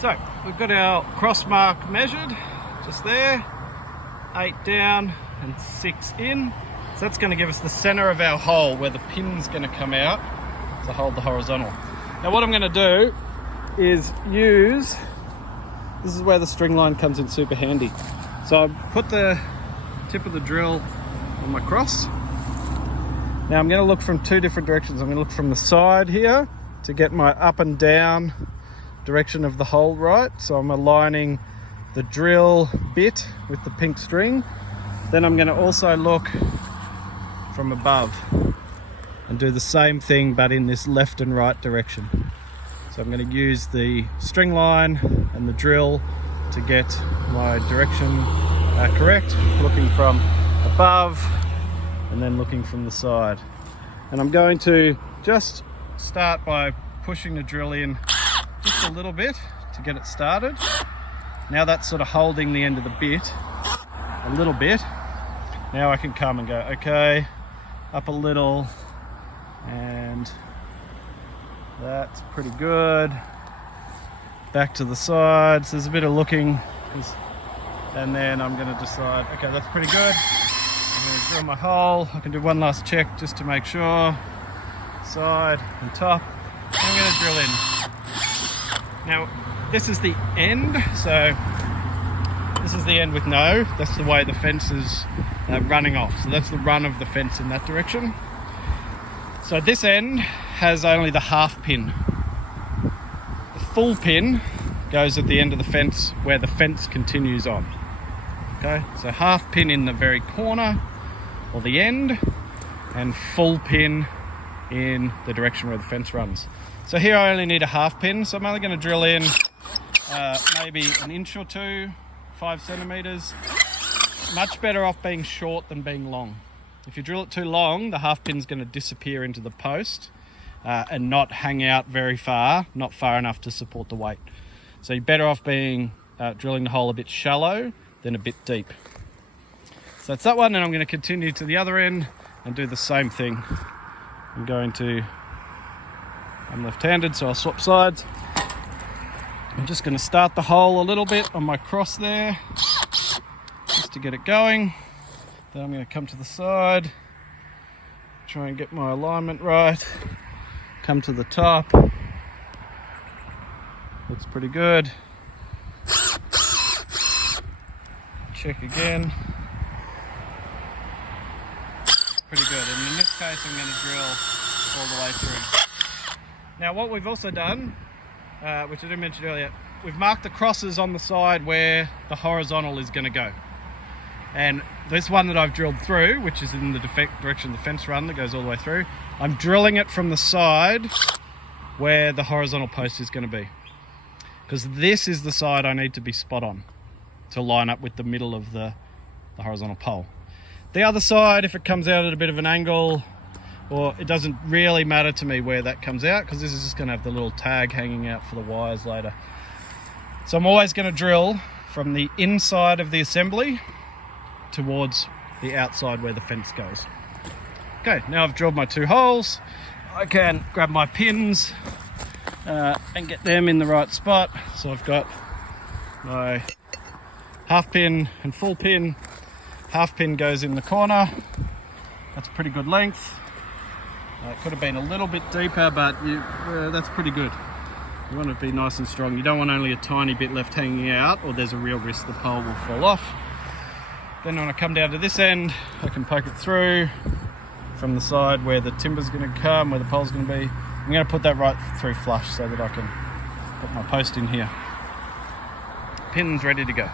So we've got our cross mark measured just there, 8 down and 6 in. So that's going to give us the center of our hole where the pin's going to come out to hold the horizontal. Now what I'm going to do is use, this is where the string line comes in super handy. So I put the tip of the drill on my cross. Now I'm going to look from two different directions. I'm going to look from the side here to get my up and down direction of the hole right. So I'm aligning the drill bit with the pink string. Then I'm going to also look from above and do the same thing but in this left and right direction. So I'm going to use the string line and the drill to get my direction correct, looking from above and then looking from the side. And I'm going to just start by pushing the drill in just a little bit to get it started. Now that's sort of holding the end of the bit a little bit. Now I can come and go, okay, up a little, and that's pretty good. Back to the sides, there's a bit of looking, and then I'm going to decide, okay, that's pretty good. I'm going to drill my hole. I can do one last check just to make sure. Side and top. I'm going to drill in. Now, this is the end, so this is the end with no. That's the way the fence is running off. So that's the run of the fence in that direction. So this end has only the half pin. The full pin goes at the end of the fence where the fence continues on. Okay, so half pin in the very corner or the end, and full pin in the direction where the fence runs. So here I only need a half pin, so I'm only going to drill in maybe an inch or two, 5 centimeters. Much better off being short than being long. If you drill it too long, the half pin's going to disappear into the post and not hang out very far, not far enough to support the weight. So you're better off being drilling the hole a bit shallow than a bit deep. So that's that one, and I'm going to continue to the other end and do the same thing. I'm left-handed, so I'll swap sides. I'm just going to start the hole a little bit on my cross there, just to get it going. Then I'm going to come to the side, try and get my alignment right, come to the top. Looks pretty good. Check again. Pretty good, and in this case I'm going to drill all the way through. Now what we've also done, which I didn't mention earlier, we've marked the crosses on the side where the horizontal is going to go. And this one that I've drilled through, which is in the direction of the fence run that goes all the way through, I'm drilling it from the side where the horizontal post is going to be. Because this is the side I need to be spot on to line up with the middle of the horizontal pole. The other side, if it comes out at a bit of an angle, or it doesn't really matter to me where that comes out, because this is just going to have the little tag hanging out for the wires later. So I'm always going to drill from the inside of the assembly towards the outside where the fence goes. Okay, now I've drilled my 2 holes. I can grab my pins and get them in the right spot. So I've got my half pin and full pin. Half pin goes in the corner. That's pretty good length. It could have been a little bit deeper, but that's pretty good. You want to be nice and strong. You don't want only a tiny bit left hanging out, or there's a real risk the pole will fall off. Then when I come down to this end, I can poke it through from the side where the timber's going to come, where the pole's going to be. I'm going to put that right through flush so that I can put my post in here. Pin's ready to go.